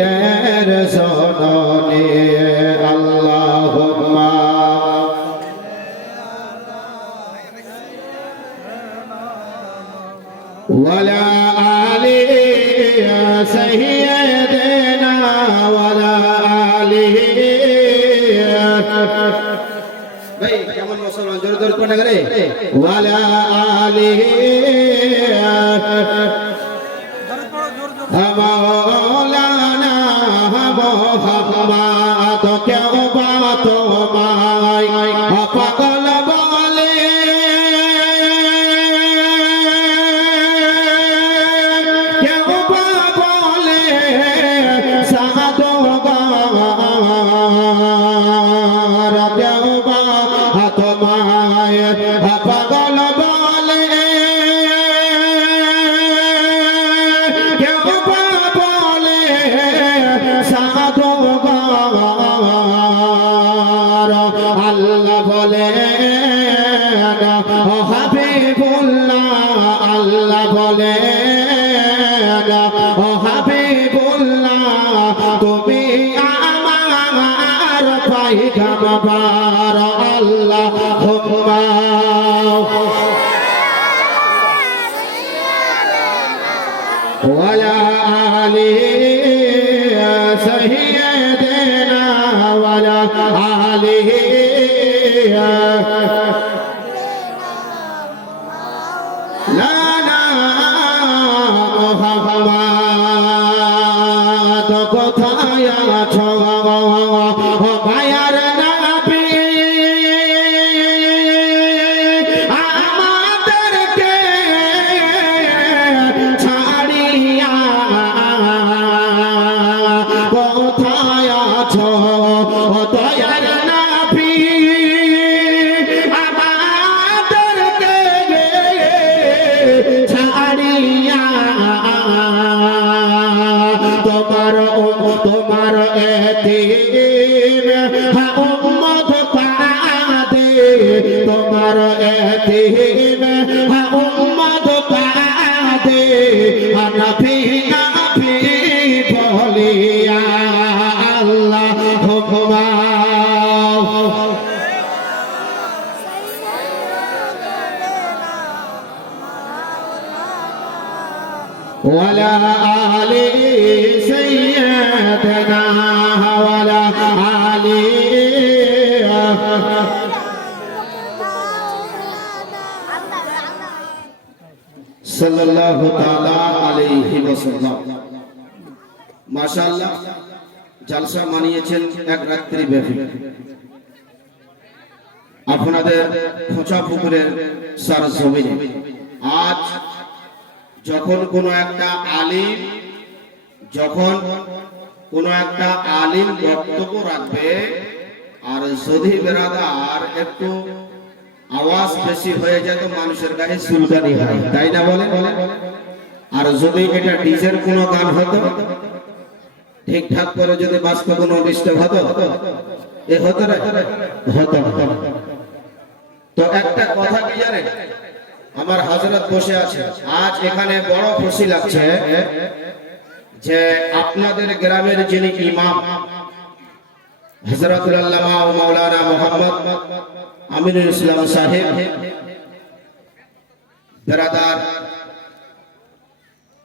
লের সননে আল্লাহুম্মা ওয়ালা আলি সাইয়্যিদিনা ওয়ালা আলিহি ভাই কেমন মুসলমান জোরে জোরে পড়া করে ওয়ালা আলিহি মাওলানা মুহাম্মদ কেউ বাত মাই পাগল বলে কেউ বলে সাধু গার কেউ বাত মাই পাগল বলে আল্লাহ বলে হাবিবুল্লাহ আল্লাহ বলে হাবিবুল্লাহ তুমি আমার পায়গাম্বার আল্লাহুম্মা ওয়ালা আলি সাইয়্যিদিনা ওয়ালা আলিহি লানা মুহাম্মদ কোথায় আছো মায়ার নবী আমাদেরকে ছাড়িয়া কোথায় আছো দয়ার নবী আমাদেরকে ছাড়িয়া তোমার এতিম উম্মত পাদে তোমার এতিম উম্মত পাদে নবী নবী বলিয়া আল্লাহুম্মা ওয়ালা আলি সাইয়্যিদিনা ওয়ালা আলি সাল্লাল্লাহু তাআলা আলাইহি ওয়াসাল্লাম। মাশাআল্লাহ জলসা মানিয়েছেন এক রাত্রি ব্যাপী আপনাদের খোঁচা পুকুরের সরজমিনে। আজ যখন কোনো একটা আলিম বক্তব্য রাখবে আর যদি বেরাদার একটু আওয়াজ বেশি হয়ে যায় তো মানুষের গায়ে চুলকানি হয়, তাই না বলে? আর যদি এটা ডিজের কোনো গান হতো ঠিকঠাক করে যদি বাস্তব কোনো ডিস্টার্ব হতো এ হতো না হতো। তো একটা কথা কি জানেন, আমার হযরত বসে আছে আজ এখানে বড় খুশি লাগছে যে আপনাদের গ্রামের যিনি ইমাম হযরতুল আল্লামা ও মাওলানা মুহাম্মদ আমিনুল ইসলাম সাহেব বেরাদার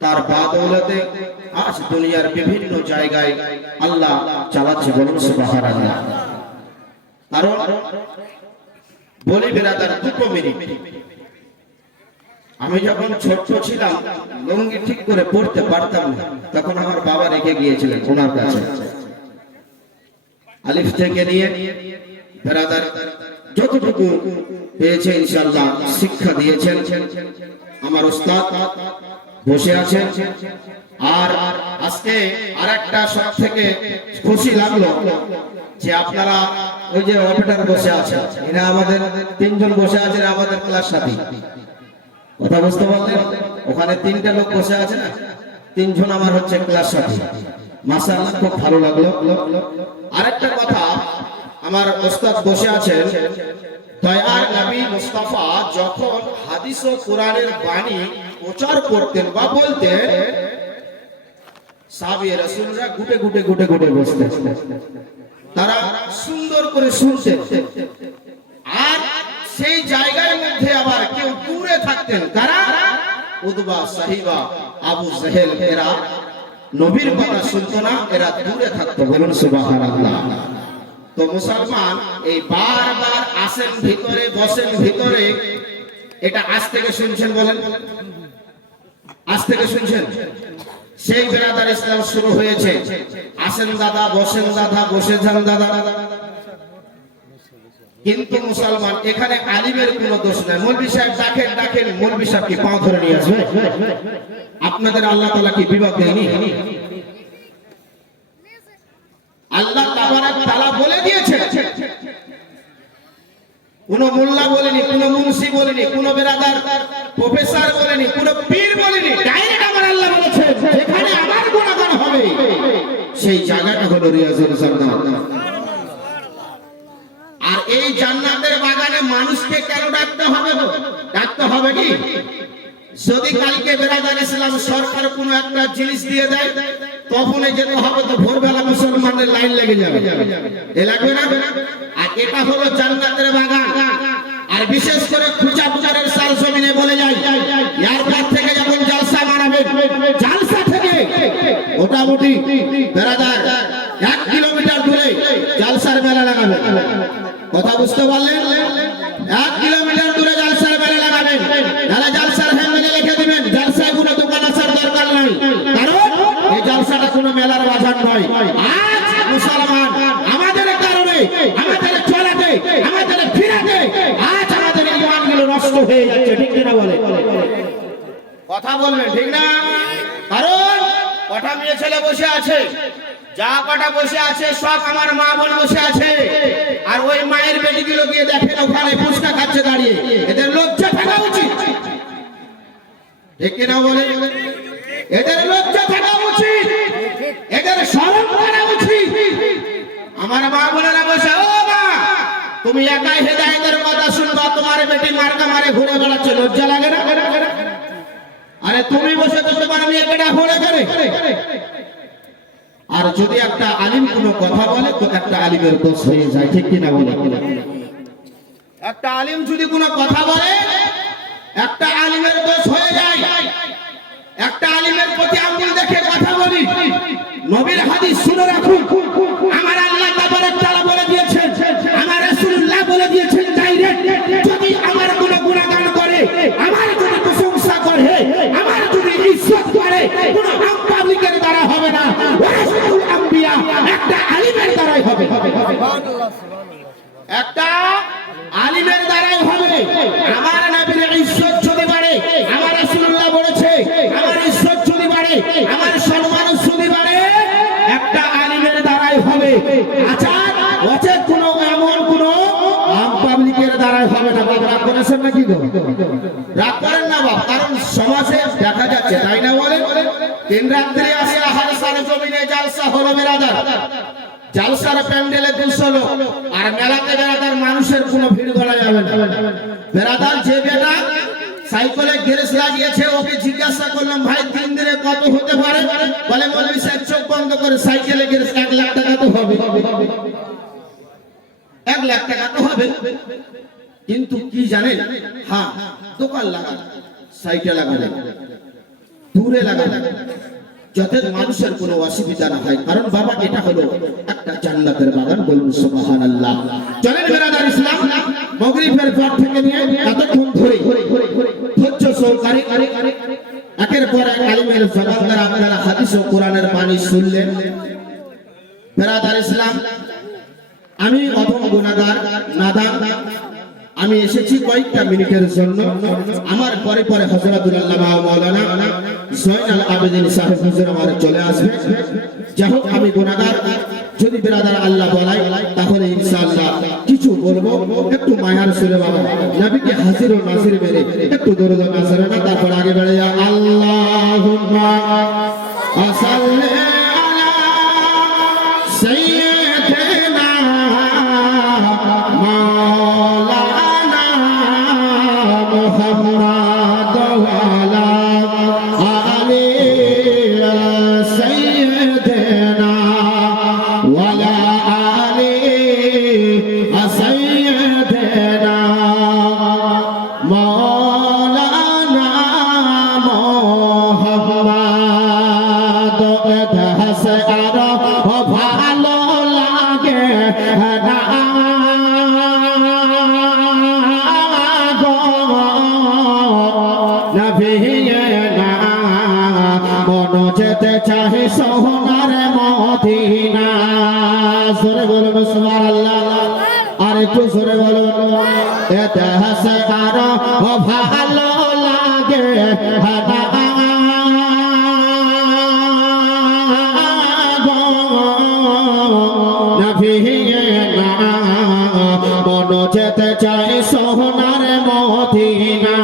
তার বাদৌলতে আজ দুনিয়ার বিভিন্ন জায়গায় আল্লাহ চালাচ্ছে, বলুন সুবহানাল্লাহ। কারণ বলি বেরাদার দুটো মিনিট, আমি যখন ছোট ছিলাম লুঙ্গি ঠিক করে পড়তে পারতাম না, তখন আমার বাবা রেখে গিয়েছিলেন ওনার কাছে। আলিফ থেকে নিয়ে বেরাদার যতটুকু পেয়েছে ইনশাআল্লাহ শিক্ষা দিয়েছেন। আমার উস্তাদ বসে আছেন। আর আজকে আরেকটা সব থেকে খুশি লাগলো যে আপনারা ওই যে অপারেটর বসে আছে, এরা আমাদের তিনজন বসে আছে, আমাদের ক্লাস সাথী। কথা বুঝতে পারলেন? ওখানে তিনটা লোক বসে আছে না, তিনজন আমার হচ্ছে ক্লাস সাথী। মাশাআল্লাহ খুব ভালো লাগলো। আরেকটা কথা, আমার ওস্তাদ বসে আছেন, দয়ার নবী মুস্তাফা যখন হাদিস ও কোরআনের বাণী প্রচার করতেন বা বলতেন, সাহাবী রাসূলরা গুটে গুটে গুটে গুটে বসতেন, তারা সুন্দর করে শুনতেন। আর সেই জায়গার মধ্যে আবার কেউ দূরে থাকতেন, তারা উতবা, সাহিবা, আবু জাহেল, এরা নবীর কথা শুনতো না, এরা দূরে থাকতো। বলুন সুবহানাল্লাহ। তো মুসলমান এই বারবার আসেন ভিতরে, বসেন ভিতরে, এটা আজ থেকে শুনছেন? বলেন, আজ থেকে শুনছেন? সেই বেরাদার ইসলাম শুরু হয়েছে, আসেন দাদা, বসেন দাদা, বসে যান দাদা। কিন্তু মুসলমান এখানে আলিমের কোনো দোষ নাই। মৌলভী সাহেব ডাকেন ডাকেন, মৌলভী সাহেব কি পাও ধরে নিয়ে আসবে? আপনাদের আল্লাহ তাআলা কি বিভাগ দেয়নি? আল্লাহ তাবারাক তাআলা বলে দিয়েছে, কোন মোল্লা বলেনি, কোন মুন্সি বলেনি, কোন বেরাদার প্রফেসর বলেনি, কোন পীর বলেনি, ডাইরেক্ট আমার আল্লাহ বলেছে যেখানে আমার গুনাহগার হবে সেই জায়গাটা হলো রিয়াজুল জান্নাত। আর এই জান্নাতের বাগানে মানুষকে কেন ডাকতে হবে? ডাকতে হবে কি, যদি কালকে বেরাদার ইসলাম সরকার কোন একটা জিনিস দিয়ে দেয়, তখনই যেতে হবে, তো ভোরবেলা মুসলমানদের লাইন লেগে যাবে, এ লাগবে না? আর এটা হলো জান্নাতের বাগান। আর বিশেষ করে খুচা পুচারের সাল জমিনে বলে যায়, এয়ারপোর্ট থেকে যখন জালসা মারাবেন, জালসা থেকে মোটামুটি বেরাদার 1 কিলোমিটার দূরে জালসার মেলা লাগাবে। কথা বুঝতে পারলেন? 1 কিলোমিটার দূরে জালসার মেলা লাগাবেন, তাহলে জালসার হ্যান্ডেলে লিখে দিবেন জালসায় কোনো দোকান আসার দরকার নাই, কারণ এই জালসাটা কোনো মেলার বাজার নয়। আজ মুসলমান আমাদের কারণে, আমাদের চলাতে, আমাদের ফিরাতে আজ আমাদের ইমানগুলো নষ্ট হয়ে যাচ্ছে, ঠিক না? বলে কথা বলবেন, ঠিক না? কারণ কটা মেয়ে ছেলে বসে আছে, যা কটা বসে আছে সব আমার মা বোন বসে আছে, আর ওই মায়ের বেটিগুলো গিয়ে দেখেন ওখানে ফুচকা খাচ্ছে দাঁড়িয়ে, এদের লজ্জা থাকা উচিত, ঠিক না? বলে এদের লজ্জা থাকা উচিত, এদের শরম করা উচিত। আমার মা বোনেরা বসে, ও মা তুমি একাই হেদায়েতের কথা শুনবা, তোমার বেটি মার্কা মারে ঘুরে বেড়াচ্ছে, লজ্জা লাগে না? আরে তুমি বসে তো তোমার মেয়েকে ঘুরে করে। আর যদি একটা আলিম কোনো কথা বলে, তো একটা আলিমের দোষ হয়ে যায়, ঠিক কিনা? বলে একটা আলিম যদি কোনো কথা বলে, একটা আলিমের দোষ হয়ে যায়। একটা আলিমের প্রতি আঙ্গুল দেখে কথা বলি, নবীর হাদিস শুনে রাখুন। আমার আল্লাহ তাবারক তাআলা বলে দিয়েছেন, আমার রাসূলুল্লাহ বলে দিয়েছেন ডাইরেক্ট, যদি আমার কোনো গুনাহগান করে, আমার কোনো প্রশংসা করে, আমার যদি ইজ্জত করে, কোনো আম পাবলিকের দ্বারা হবে না, ওয়ারাসাতুল আম্বিয়া একটা আলিমের দ্বারাই হবে, একটা আলিমের দ্বারাই হবে। আমার নবীর ইজ্জত যদি বাড়ে, আমার রাসূলুল্লাহ বলেছে আমার ইজ্জত যদি বাড়ে, আমার সম্মান যদি বাড়ে, একটা আলিমের দ্বারাই হবে। আচ্ছা ওতে কোনো এমন কোনো আম পাবলিকের দ্বারাই হবে না। রাগ করেছেন নাকি গো? রাগ করেন না বাপ, কারণ সমাজে দেখা যাচ্ছে, তাই না? বলে 3 রাত্রি আসে আহার সার জমিনে জালসা হলো বেরাদার, জালসার প্যান্ডেলে 200 লোক, আর মেলাতে বেরাদার মানুষের কোনো ভিড় করা যাবে না। বেরাদার যে বেটা সাইকেলে গ্যারেজ লাগিয়েছে, ওকে জিজ্ঞাসা করলাম, ভাই 3 দিনে কত হতে পারে? বলে মৌলভী সাহেব চোখ বন্ধ করে সাইকেলে গ্যারেজ 1 লাখ টাকা তো হবে, 1 লাখ টাকা তো হবে। কিন্তু কি জানেন, হ্যাঁ দোকান লাগা, সাইকেল লাগা, দূরে লাগা, যাতে মানুষের কোনো অসুবিধা না হয়, কারণ বাবা এটা হলো একটা জান্নাতের বাগান। বলুন সুবহানাল্লাহ। চলেন বেরাদার ইসলাম, মাগরিবের পর থেকে নিয়ে এতক্ষণ ধরে ধৈর্য সহকারে একের পর এক আলিমের জবান দ্বারা আপনারা হাদিস ও কোরআনের বাণী শুনলেন। বেরাদার ইসলাম, আমি অধম গুনাহগার, নাদান, আমি এসেছি কয়েকটা মিনিটের জন্য। আমার পরে পরে হযরতুল আল্লামা মাওলানা জয়নাল আবেদিন সাহেব হুজুর আমার চলে আসবে। যাই হোক, আমি গুনাহগার, যদি বেরাদার আল্লাহ বলায় তাহলে ইনশাআল্লাহ কিছু বলবো। একটু মায়ার সুরে বাবা নবীকে হাজির ও নাজির মেরে একটু দরুদ ও নাজরানা, তারপর আগে বেড়ে যা। আল্লাহুম্মা সাল্লি আলা সাইয়্যিদিনা মাওলানা মুহাম্মদ ওয়া আলা আলি সাইয়্যিদিনা হাসে আর ভালো লাগে না মন যেতে চাহে সোনার মদিনা জোরে বলুন সুবহানাল্লাহ আর একটু জোরে বলুন এতে হাসে আর ভালো লাগে মন যেতে চায় সোনার মদিনা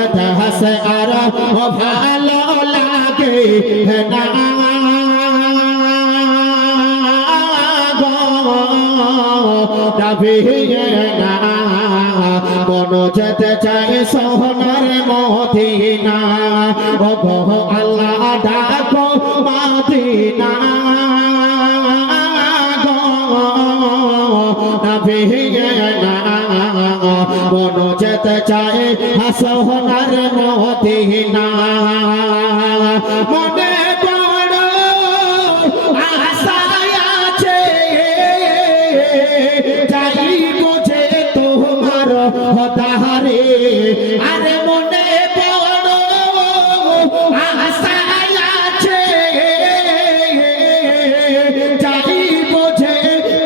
এতে হাসে আর ভালো লাগে না মন যেতে চায় সোনার মদিনা ও গো আল্লাহ ডাকো মদিনা মন যেতে চায় সোনার মদিনা মনে বড় আশা আছে যাই বুঝে তোমার হতারে আরে মনে বড় আশা আছে যাই বুঝে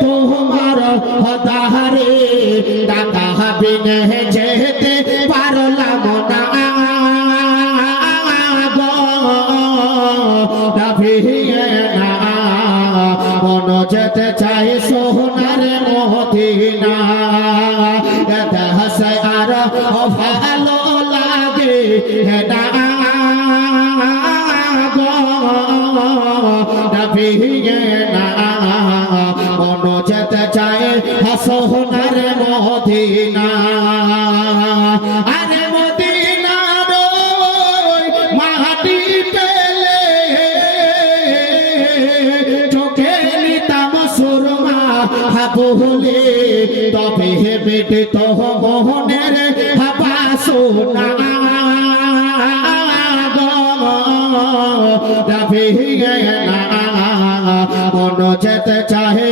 তোমার হতারে দাদা বিনে যেতে পারলাম না মন যেতে চাই সোনার মদিনা এতে হাসে আর ভালো লাগে না মন যেতে চাই সোনার মদিনা আরে মদিনা মাটি পেলে চোখে নিতাম সুরমা বলে তবে বেটে তো মোহনের বাসনা মন যেতে চাহে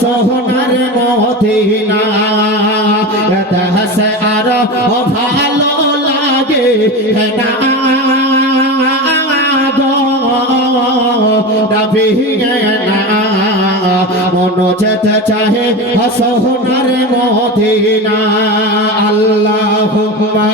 সোনার মদিনা এতে হাসে আর ভালো লাগে না মন যেতে চাহে সোনার মদিনা আল্লাহুম্মা